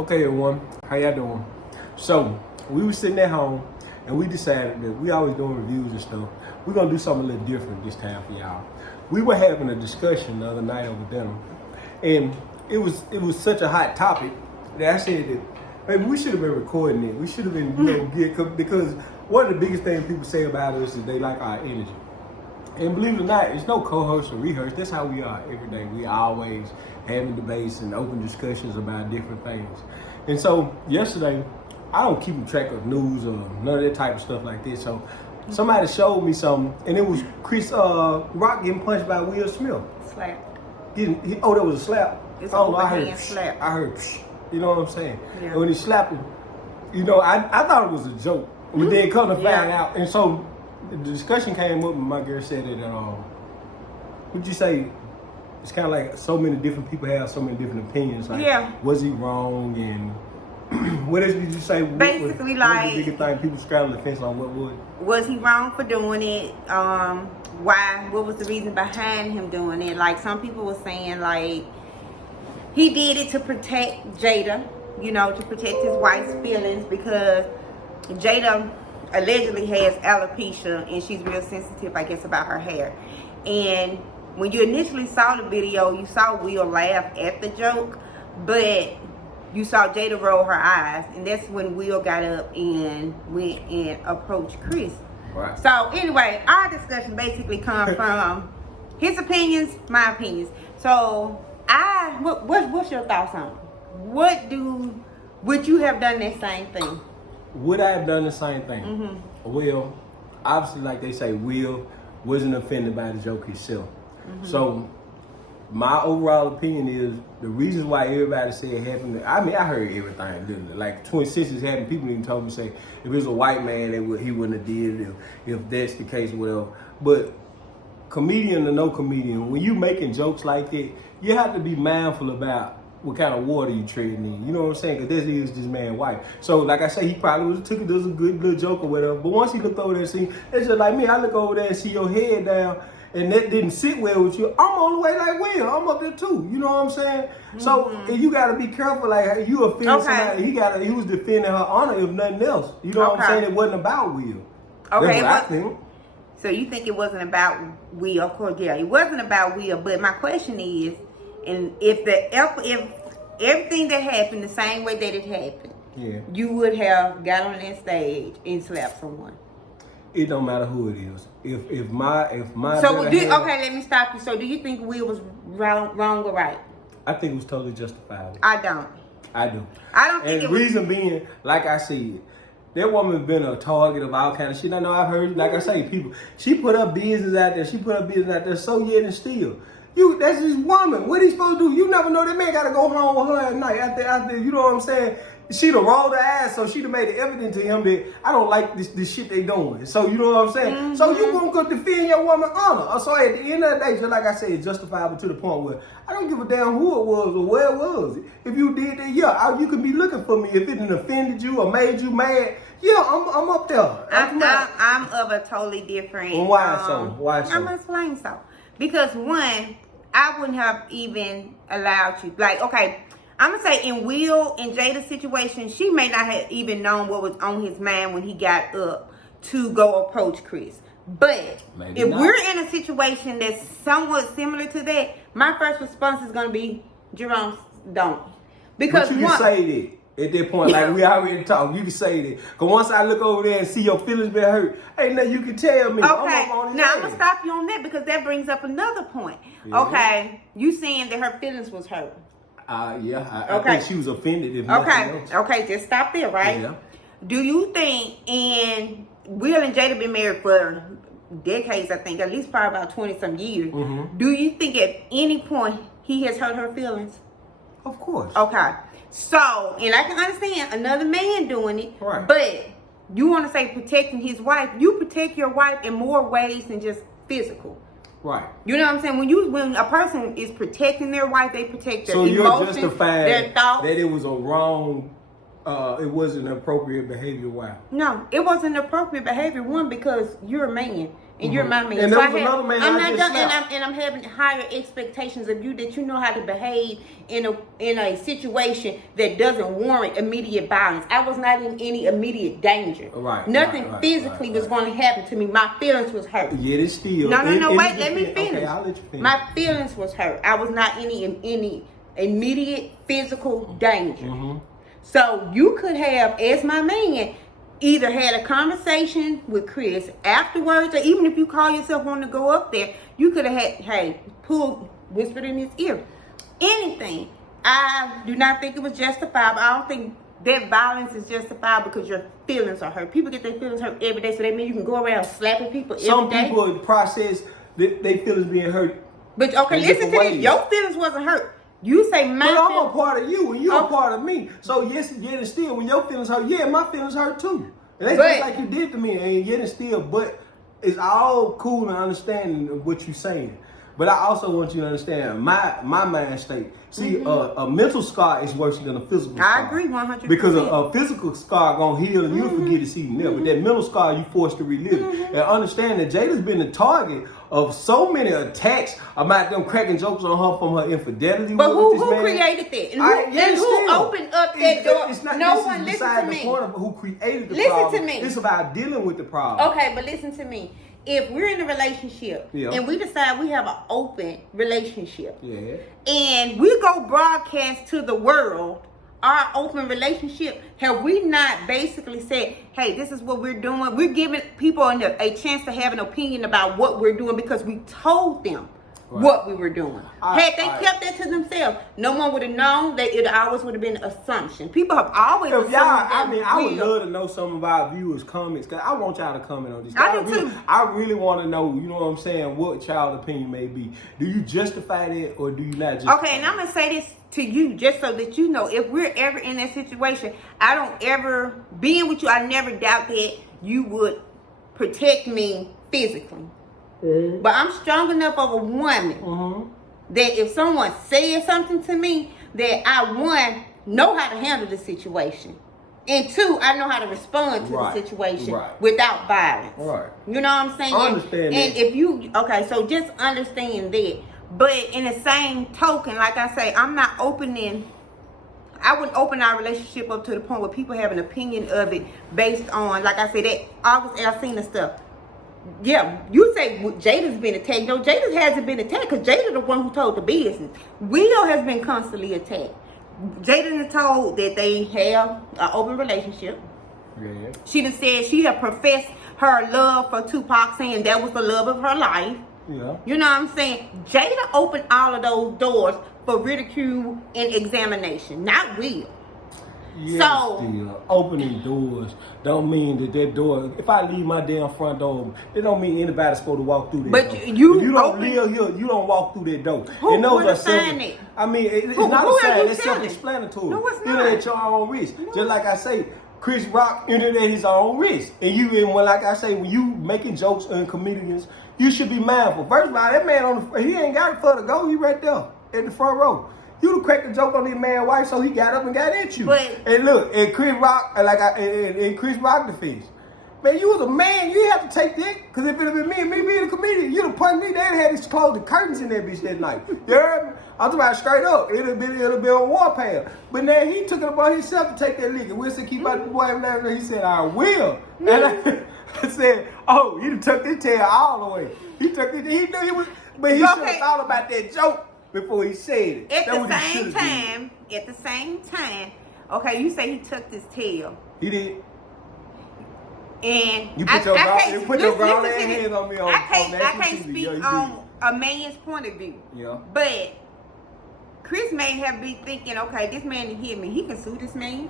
Okay, everyone, how y'all doing? So, we were sitting at home and we decided that we always doing reviews and stuff. We're gonna do something a little different this time for y'all. We were having a discussion the other night over dinner, and it was such a hot topic that I said that maybe we should have been recording it. We should have been, because one of the biggest things people say about us is they like our energy. And believe it or not, it's no co-host or rehearse. That's how we are every day. We always having debates and open discussions about different things. And so yesterday, I don't keep track of news or none of that type of stuff like this. So somebody showed me something, and it was Chris Rock getting punched by Will Smith. Slap. That was a slap. It's I heard slap. I heard, you know what I'm saying? Yeah. And when he slapped him, I thought it was a joke. But then come to find out, and so the discussion came up, and my girl said that, would you say, it's kind of like so many different people have so many different opinions. Like, was he wrong? And what else did you say? Basically, what was the biggest thing? People straddle the fence on what would. Was he wrong for doing it? Why? What was the reason behind him doing it? Like, some people were saying, like, he did it to protect Jada, to protect his wife's feelings, because Jada allegedly has alopecia and she's real sensitive, I guess, about her hair. And when you initially saw the video, you saw Will laugh at the joke, but you saw Jada roll her eyes, and that's when Will got up and went and approached Chris. Right. So anyway, our discussion basically comes from his opinions, my opinions. So what's your thoughts on it? Would you have done that same thing? Would I have done the same thing? Mm-hmm. Well, obviously, like they say, Will wasn't offended by the joke himself. Mm-hmm. So my overall opinion is the reasons why everybody said it happened. I mean, I heard everything. Literally. Like twin sisters happened. People even told me, say, if it was a white man, he wouldn't have did it. If that's the case, whatever. But comedian or no comedian, when you making jokes like that, you have to be mindful about what kind of water you treading in. You know what I'm saying? Because this is this man's wife. So, like I say, he probably took it as a good little joke or whatever. But once he looked over there and see, it's just like me. I look over there and see your head down, and that didn't sit well with you. I'm on the way like Will. I'm up there too. You know what I'm saying? Mm-hmm. So you got to be careful. Like, you offend somebody. He was defending her honor, if nothing else. You know what I'm saying? It wasn't about Will. Okay. That's what I think. So you think it wasn't about Will? Of course, yeah, it wasn't about Will. But my question is, and if everything that happened the same way that it happened, you would have got on that stage and slapped someone. It don't matter who it is. If my so let me stop you. So do you think Will was wrong or right? I think it was totally justifiable. I don't. I do. I don't think and the reason being, like I said, that woman's been a target of all kind of shit. I know I've heard, like I say, people. She put her business out there. So yet and still. That's his woman. What he supposed to do? You never know. That man got to go home with her at night after, you know what I'm saying? She'd have rolled her ass, so she'd have made it evident to him that I don't like this shit they doing. So you know what I'm saying? Mm-hmm. So you gonna go defend your woman's honor. So at the end of the day, just like I said, it's justifiable to the point where I don't give a damn who it was or where it was. If you did that, you can be looking for me. If it didn't offended you or made you mad, I'm up there. I'm of a totally different. And why so? Why so? I'm gonna explain so. Because one, I wouldn't have even allowed you. Like, okay, I'm going to say in Will and Jada's situation, she may not have even known what was on his mind when he got up to go approach Chris. But if we're in a situation that's somewhat similar to that, my first response is going to be, Jerome, don't. Because but you can say that. At that point, like we already talked, you can say that. Because once I look over there and see your feelings been hurt, hey, now you can tell me. Okay, now I'm going to stop you on that because that brings up another point. Yeah. Okay, you saying that her feelings was hurt. I think she was offended if nothing else. Okay, just stop there, right? Yeah. Do you think, and Will and Jada been married for decades, I think, at least probably about 20-some years. Mm-hmm. Do you think at any point he has hurt her feelings? Of course. Okay. So, and I can understand another man doing it, right. But you want to say protecting his wife, you protect your wife in more ways than just physical. Right. You know what I'm saying? When a person is protecting their wife, they protect their emotions, you're justifying their thoughts. That it was a wrong, it wasn't appropriate behavior. Why? No, it wasn't appropriate behavior. One, because you're a man. And you're my man. And So there was another man I'm I not just done, slapped. and I'm having higher expectations of you, that you know how to behave in a situation that doesn't warrant immediate violence. I was not in any immediate danger. Right. Nothing physically was going to happen to me. My feelings was hurt. Yet it's still. No, wait, let me finish. Okay, I'll let you finish. My feelings was hurt. I was not in any immediate physical danger. Mm-hmm. So you could have, as my man, either had a conversation with Chris afterwards, or even if you call yourself wanting to go up there, you could have had, hey, whispered in his ear. Anything. I do not think it was justifiable. I don't think that violence is justified because your feelings are hurt. People get their feelings hurt every day, so that means you can go around slapping people every day. Some people process they feelings being hurt. But okay, listen to this. Your feelings wasn't hurt. You say my But I'm feelings. a part of you, and you're a part of me. So yes, yet and still, when your feelings hurt, yeah, my feelings hurt too. And that's just like you did to me, and yet and still, but it's all cool and understanding of what you're saying. But I also want you to understand my mind state. See, a mental scar is worse than a physical scar. I agree 100%. Because a physical scar gonna heal and you'll forget it's even there. But that mental scar, you forced to relive it. And understand that Jada's been the target of so many attacks about them cracking jokes on her from her infidelity. But with this who man. created that? And who opened up that door? It's not, no this one is listen beside to the me. point of who created the Listen problem. to me. It's about dealing with the problem. Okay, but listen to me. If we're in a relationship and we decide we have an open relationship, and we go broadcast to the world our open relationship, have we not basically said, hey, this is what we're doing? We're giving people a chance to have an opinion about what we're doing because we told them what we were doing. Had they kept that to themselves, no one would have known. That it always would have been an assumption. People have always assumed I would love to know some of our viewers' comments, because I want y'all to comment on this. I do too. I really want to know, you know what I'm saying, what y'all's opinion may be. Do you justify that or do you not justify Okay, and I'm going to say this to you just so that you know, if we're ever in that situation, I don't ever, being with you, I never doubt that you would protect me physically. But I'm strong enough of a woman that if someone says something to me, that I, one, know how to handle the situation. And two, I know how to respond to the situation without violence. You know what I'm saying? I understand and that. if you, okay, so just understand that. But in the same token, like I say, I wouldn't open our relationship up to the point where people have an opinion of it based on, like I said, that August Alsina stuff. Yeah, you say Jada's been attacked. No, Jada hasn't been attacked because Jada the one who told the business. Will has been constantly attacked. Jada is told that they have an open relationship. She done said she had professed her love for Tupac, saying that was the love of her life. You know what I'm saying? Jada opened all of those doors for ridicule and examination, not Will. So opening doors don't mean that door. If I leave my damn front door open, it don't mean anybody's supposed to walk through that door. But you don't live here, you don't walk through that door. Who put a sign it? I mean, it's not a sign. It's self-explanatory. No, it's not. You're at your own risk. Just like I say, Chris Rock entered at his own risk, and like I say, when you making jokes and comedians, you should be mindful. First of all, that man he ain't got far to go. He right there in the front row. You done cracked a joke on this man's wife, so he got up and got at you. And look, and Chris Rock, in Chris Rock defense, man, you was a man. You have to take that, because if it had been me being a comedian, you'd have punched me. They'd had these closed the curtains in that bitch that night. You heard me? I'm talking about straight up. It'll be on warpath. But now he took it upon himself to take that lick. And Will said, keep out the boy. And he said, I will. And I said, oh, he done took his tail all the way. He knew he was, but he should have thought about that joke before he said it. At the same time, okay, you say he tucked his tail. He did. And you put your grown ass hands on me on I can't speak on a man's point of view. Yeah. But Chris may have been thinking, okay, this man didn't hit me. He can sue this man,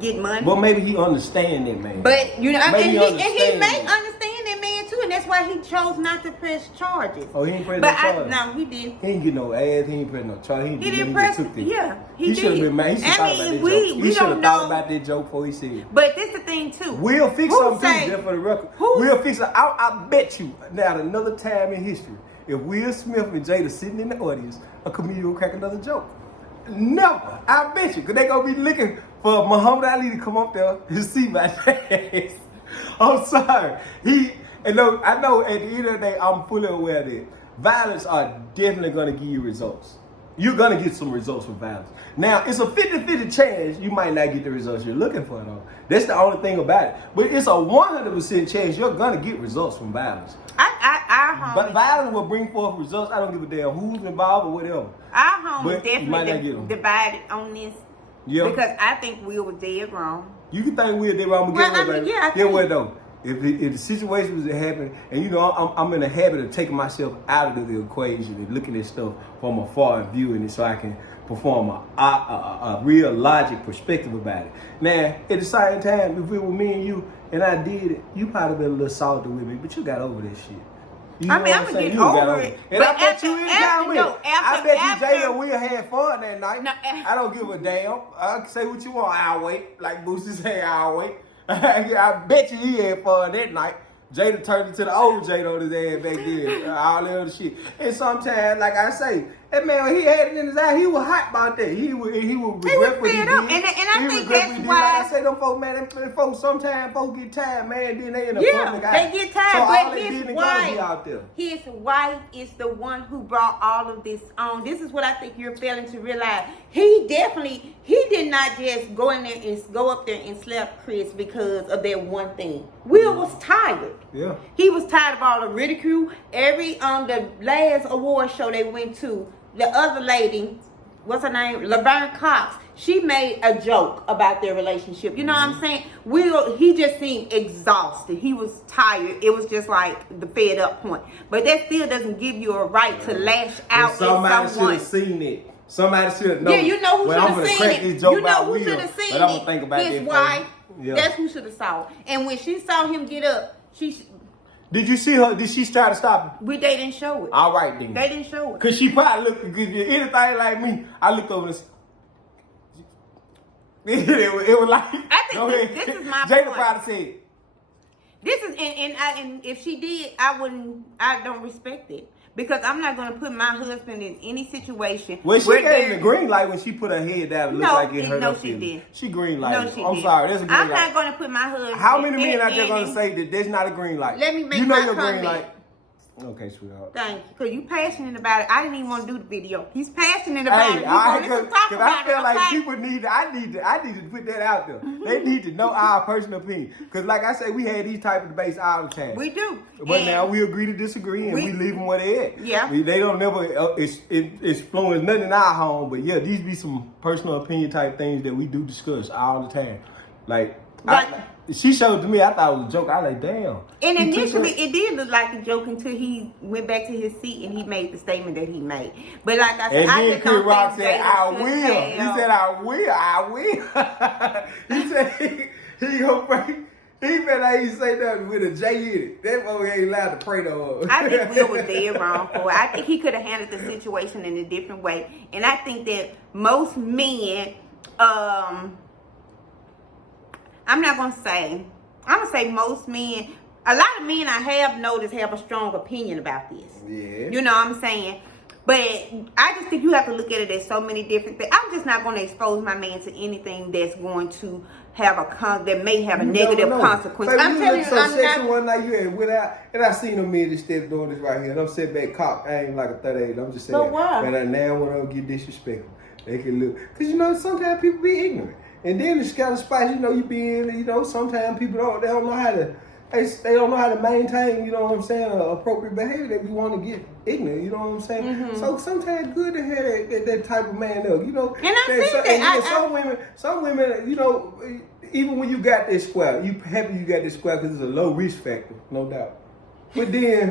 get money. Well, maybe he understand that man. But you know, and he may understand that man too, and that's why he chose not to press charges. Oh, he ain't press no charges. No, he didn't. He didn't get no ass. He ain't press no charges. He didn't press. Yeah, he should have been mad. He should have thought about that joke. He should have thought about that joke before he said it. But this the thing too. We'll fix something too, just for the record. We'll fix it. I bet you now another time in history, if Will Smith and Jada sitting in the audience, a comedian will crack another joke. Never. I bet you. Because they going to be looking for Muhammad Ali to come up there and see my face. I'm sorry. And no, I know at the end of the day, I'm fully aware that violence are definitely going to give you results. You're going to get some results from violence. Now, it's a 50-50 chance you might not get the results you're looking for, though. That's the only thing about it. But it's a 100% chance you're going to get results from violence. But violence will bring forth results. I don't give a damn who's involved or whatever. Our home is definitely divided on this. Yeah. Because I think Will was dead wrong. You can think Will did wrong, but get what though? If the situation was to happen, and you know I'm in the habit of taking myself out of the equation and looking at stuff from afar and viewing it so I can perform a real logic perspective about it. Now, at the same time, if it were me and you and I did it, you probably been a little salty with me, but you got over that shit. You know I'm gonna get over it. And I bet you in time I bet you Jada and Will had fun that night. No, I don't give a damn. I can say what you want. I'll wait. Like Boosie say, I'll wait. I bet you he had fun that night. Jada turned into the old Jada on his ass back then. All that other shit. And sometimes, like I say, that man, he had it in his eye. He was hot about that. He would regret what he did. And I think that's why. Like I say, them folks, man, them folks, sometimes folks get tired, man. Then they in the public eye. They get tired. So but his wife is the one who brought all of this on. This is what I think you're failing to realize. He did not just go in there and go up there and slap Chris because of that one thing. Will was tired. Yeah. He was tired of all the ridicule. The last award show they went to, the other lady, what's her name? Laverne Cox. She made a joke about their relationship. You know what I'm saying? He just seemed exhausted. He was tired. It was just like the fed up point. But that still doesn't give you a right to lash out at someone. Somebody should have seen it. Somebody should have known. Yeah, you know who should have seen it. You know who should have seen it. But I'm gonna think about his wife. Yeah. That's who should have saw it. And when she saw him get up, did you see her? Did she try to stop him? They didn't show it. All right then. They didn't show it. Cause she probably looked good. Anything like me, I looked over this. It was like. I think this is my Jada point. probably said. This is and if she did, I don't respect it. Because I'm not going to put my husband in any situation. Well, she gave the green light when she put her head down and looked like it hurt her she did. She green light. No, she I'm did. sorry, that's a green light. I'm not going to put my husband. How many men out there going to say that that's not a green light? Let me make you know my your comment. green light. Okay, sweetheart. Thank you. Because you passionate about it. I didn't even want to do the video. He's passionate about it. Because I feel like people I need to put that out there. They need to know our personal opinion. Because like I say, we had these type of debates all the time. We do. But now we agree to disagree and we leave them where they at. Yeah. They don't never influence nothing in our home. But yeah, these be some personal opinion type things that we do discuss all the time. Like she showed to me, I thought it was a joke. I was like, damn. And initially, it did look like a joke until he went back to his seat and he made the statement that he made. But like I said, and then Chris Rock said, I will. He said, I will. He said, he gonna pray. He better ain't say nothing with a J in it. That boy ain't allowed to pray no more. I think Will was dead wrong for it. I think he could have handled the situation in a different way. And I think that most men, I'm going to say most men, a lot of men I have noticed have a strong opinion about this. Yeah. You know what I'm saying? But I just think you have to look at it as so many different things. I'm just not going to expose my man to anything that's going to have that may have a negative consequence. Like, I'm telling you, I'm not. One night you had without, and I seen them men instead doing this right here, and I'm sitting back cocked. I ain't like a 38. I'm just saying. But why? And now when I don't get disrespectful, they can look, because you know sometimes people be ignorant. And then the kind of spots, you know, you be in, you know, sometimes people don't know how to, they don't know how to maintain, you know what I'm saying, appropriate behavior. They want to get ignorant, you know what I'm saying? Mm-hmm. So sometimes good to have that type of man up, you know. And I see that. Some women, you know, even when you got this square, you happy you got this square because it's a low risk factor, no doubt. But then,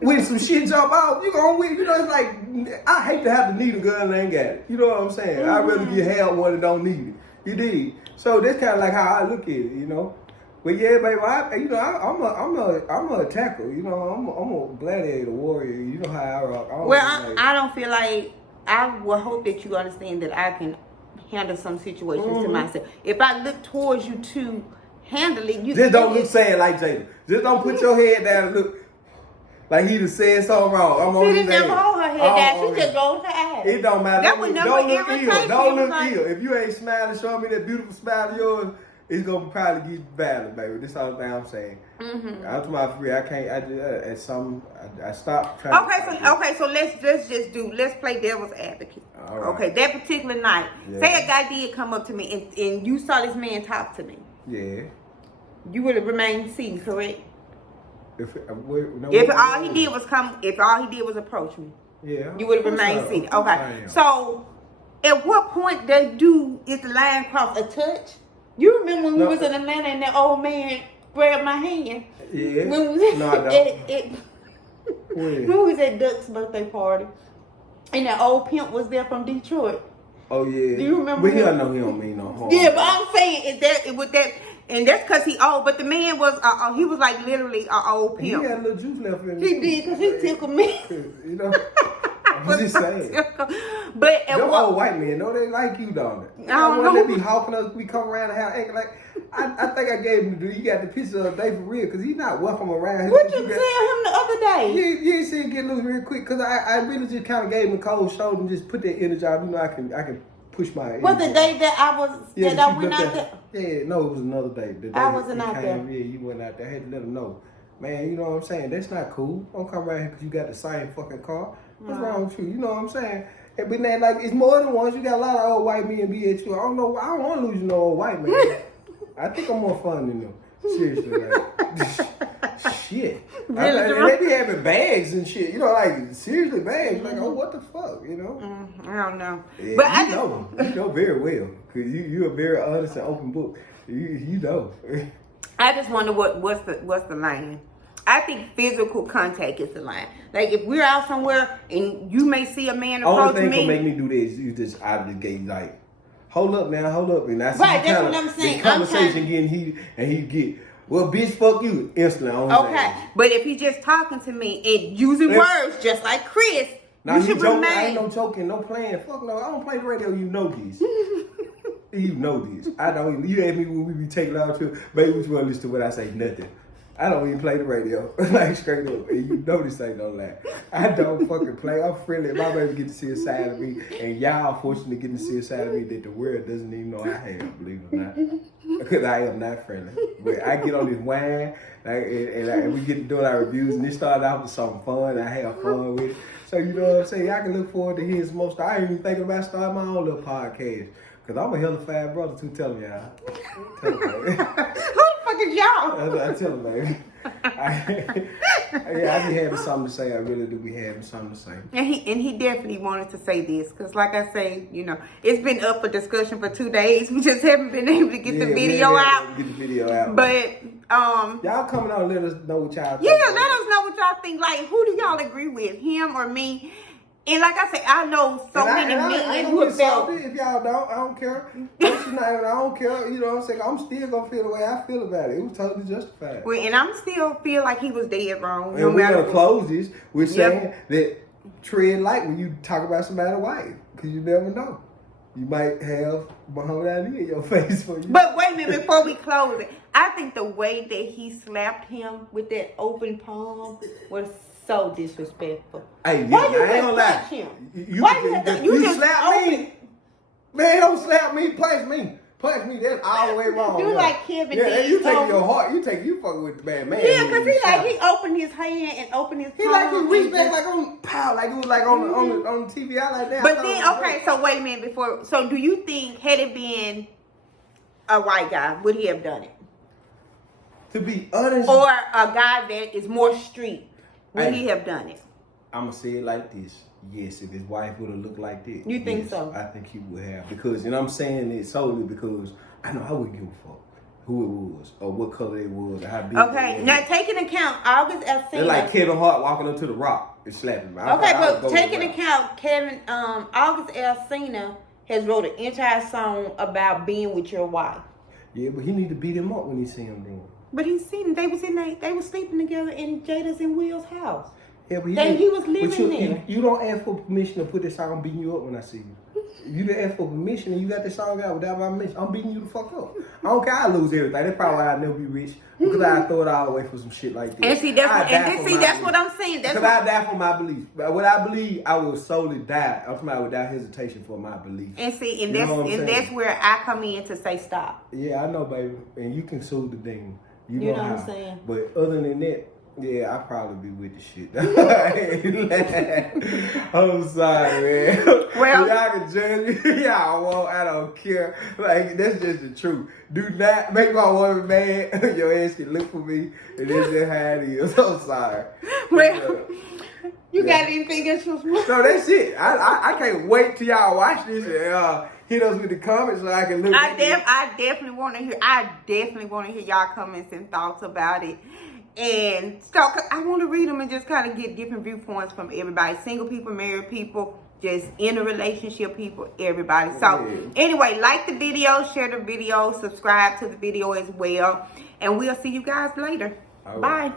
when some shit jump out, you gonna win. You know, it's like, I hate to have to need a girl and ain't got it. You know what I'm saying? I'd rather get held one that don't need it. You did. So that's kind of like how I look at it, you know. But yeah, baby, I'm a attacker. You know, I'm a gladiator warrior. You know how I rock. I don't feel like, I will hope that you understand that I can handle some situations to myself. If I look towards you to handle it, you just don't look sad like Jada. Just don't put your head down and look like he just said something wrong. I'm on his She didn't never hold her head down. She just goes to ass. It don't matter. That would never don't look irritate ill. Don't me. look ill. If you ain't smiling, show me that beautiful smile of yours. it's gonna probably get better, baby. This all the thing I'm saying. I'm to my free. I can't. I just at some. I stopped trying. So let's play devil's advocate. All right. Okay, that particular night, say a guy did come up to me and you saw this man talk to me. Yeah. You would have remained seated, correct? If all he did was approach me. Yeah. You would have remained seated. Okay. So, at what point is the line crossed? A touch? You remember when we was in Atlanta and that old man grabbed my hand? Yeah. When we was at Duck's birthday party, and that old pimp was there from Detroit. Oh yeah. Do you remember? But I know he don't mean no harm. Yeah, but I'm saying and that's because he old. But the man was he was like literally an old pimp. He had a little juice left in him. He did because he tickled me. You know. I'm just saying. But them old white men, no, they like you, dog. I don't know. They be hawking us. We come around the house acting like. I think I gave him. You got the picture of the day for real, because he's not welcome around. What you tell him the other day? You ain't see him get loose real quick, because I really just kind of gave him a cold shoulder and just put that energy out. You know, I can push my. What the day that I was that I went out there? Yeah, no, it was another day. The day I wasn't out there. Yeah, you went out there. I had to let him know, man. You know what I'm saying? That's not cool. Don't come around here because you got the same fucking car. What's wrong with you? You know what I'm saying? And but then, like, it's more than once. You got a lot of old white men be at you. I don't know. I don't want to lose no old white man. I think I'm more fun than them. Seriously, like, shit. Really? They be having bags and shit. You know, like, seriously, bags. Like, oh, what the fuck? You know? I don't know. Yeah, but you know very well. Because you're a very honest and open book. You know. I just wonder what's the line. I think physical contact is the line. Like, if we're out somewhere and you may see a man approach me. Only thing can make me do this, you just out of the gate, like, hold up now, hold up. And I see right, that's what I'm saying. The conversation getting heated, and he get, well, bitch, fuck you, instantly. Okay, but if he just talking to me and using words just like Chris, now you should remain. I ain't no joking, no playing. Fuck no, I don't play the radio, you know this. You know this. I don't. You ask me when we be taking out to, baby, what you want to listen to when I say nothing. I don't even play the radio, like straight up. And you know this ain't no lie. I don't fucking play. I'm friendly. My baby get to see a side of me, and y'all fortunately get to see a side of me that the world doesn't even know I have, believe it or not. Because I am not friendly. But I get on this wine, and we get to doing our reviews, and it started out with something fun, and I have fun with it. So you know what I'm saying? I can look forward to hearing some more stuff. I ain't even thinking about starting my own little podcast. Because I'm a hell of a fat brother, too, telling y'all. Y'all. I tell him, baby. I be having something to say. I really do be having something to say. And he definitely wanted to say this because, like I say, you know, it's been up for discussion for 2 days. We just haven't been able to get the video out. Get the video out. But y'all coming on, let us know what y'all think. Yeah, let us know what y'all think. Like, who do y'all agree with, him or me? And like I said, I know so many men who have felt. If y'all don't, I don't care. I don't care. You know what I'm saying? I'm still gonna feel the way I feel about it. It was totally justified. Well, and I'm still feel like he was dead wrong. And we're gonna close this. We're saying that tread light when you talk about somebody's wife, because you never know. You might have Muhammad Ali in your face for you. But wait a minute, before we close it, I think the way that he slapped him with that open palm was so disrespectful. Hey, why you I ain't gonna lie. Him? You just slap me. Man, don't slap me. Punch me. Punch me. That's all the way wrong. You like Kevin? Yeah, you take your heart. You fucking with the bad man. Yeah, because he opened his hand and opened his palm. He reached back like on pow, like it was like on the TV. I like that. But then okay, so wait a minute before. So do you think had it been a white guy, would he have done it? To be honest, or a guy that is more street, would he have done it? I'm gonna say it like this. Yes, if his wife would have looked like this. You think so? I think he would have. Because, and I'm saying it solely because I know I wouldn't give a fuck who it was or what color it was or how big it was. Okay, now taking account August Alsina. They're like Kevin Hart walking up to the Rock and slapping him. Okay, but taking account August Alsina has wrote an entire song about being with your wife. Yeah, but he need to beat him up when he see him doing. But he seen they was sleeping together in Jada's and Will's house. Yeah, but he was living there. You don't ask for permission to put this song beating you up when I see you. You didn't ask for permission and you got this song out without my permission. I'm beating you the fuck up. I don't care. I lose everything. That's probably why I never be rich because I throw it all away for some shit like this. And see, that's what I'm saying. That's because I die for my beliefs. But what I believe, I will solely die. I'm talking about without hesitation for my beliefs. And see, that's where I come in to say stop. Yeah, I know, baby. And you can soothe the demon. You know what how. I'm saying? But other than that, yeah, I'll probably be with the shit. I'm sorry, man. Well, y'all can judge me. Y'all won't. I don't care. Like, that's just the truth. Do not make my woman mad. Your ass can look for me. And that's just how it is. I'm sorry. Well, you got anything else? No, that's it. I can't wait till y'all watch this and hit us with the comments so I can look. I definitely want to hear y'all comments and thoughts about it. And so I want to read them and just kind of get different viewpoints from everybody. Single people, married people, just in a relationship people, everybody. So anyway, like the video, share the video, subscribe to the video as well. And we'll see you guys later. Bye.